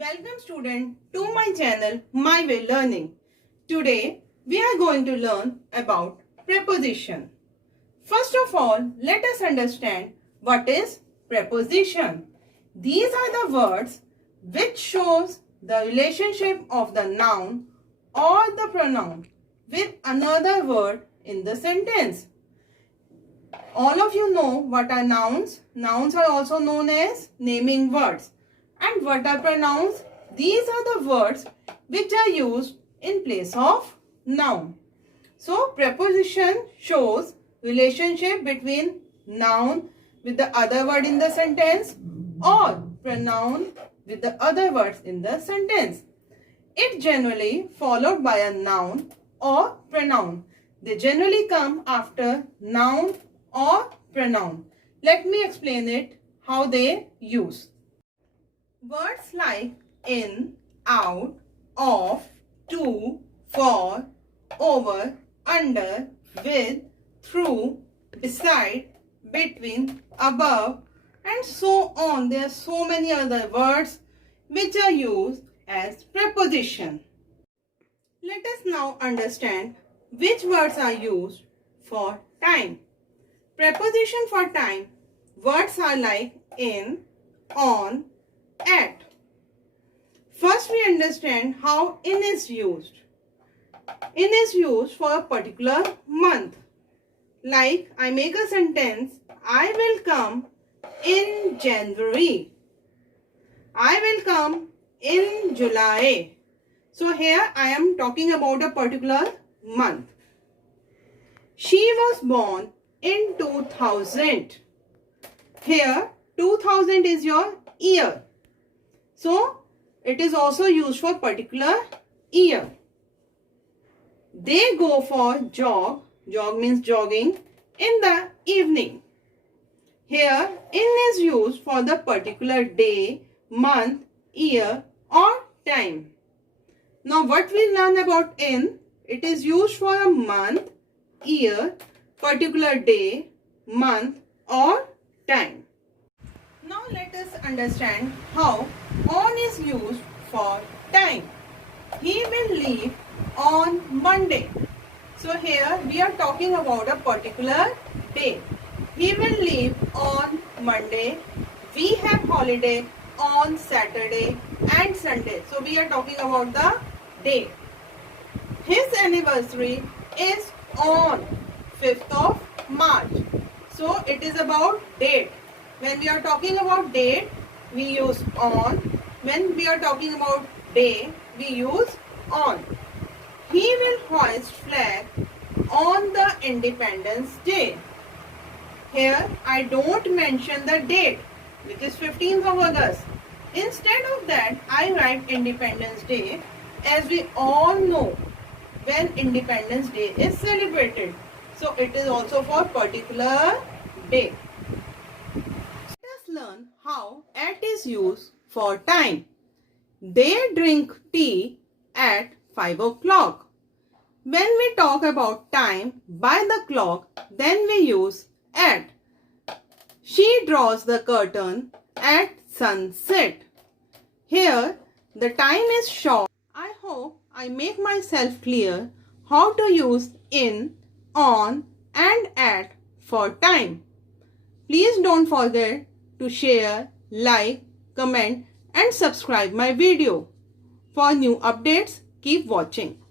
Welcome student to my channel My Way Learning. Today we are going to learn about preposition. First of all, let us understand what is preposition. These are the words which shows the relationship of the noun or the pronoun with another word in the sentence. All of you know what are nouns. Nouns are also known as naming words. And what are pronouns? These are the words which are used in place of noun. So preposition shows relationship between noun with the other word in the sentence or pronoun with the other words in the sentence. It generally followed by a noun or pronoun. They generally come after noun or pronoun. Let me explain it how they use. Words like in, out, of, to, for, over, under, with, through, beside, between, above, and so on. There are so many other words which are used as preposition. Let us now understand which words are used for time. Preposition for time. Words are like in, on, at. First we understand how in is used. In is used for a particular month. Like I make a sentence, I will come in January. I will come in July. So here I am talking about a particular month. She was born in 2000. Here 2000 is your year. So, it is also used for particular year. They go for jog. Jog means jogging in the evening. Here, in is used for the particular day, month, year or time. Now, what we learn about in? It is used for a month, year, particular day, month or time. Now let us understand how on is used for time. He will leave on Monday. So here we are talking about a particular day. He will leave on Monday. We have holiday on Saturday and Sunday. So we are talking about the day. His anniversary is on 5th of March. So it is about date. When we are talking about date, we use on. When we are talking about day, we use on. He will hoist flag on the Independence Day. Here, I don't mention the date, which is 15th of August. Instead of that, I write Independence Day, as we all know when Independence Day is celebrated. So, it is also for particular day. Learn how at is used for time. They drink tea at 5 o'clock. When we talk about time by the clock, then we use at. She draws the curtain at sunset. Here, the time is short. I hope I make myself clear how to use in, on and at for time. Please don't forget to share, like, comment and subscribe my video. For new updates, keep watching.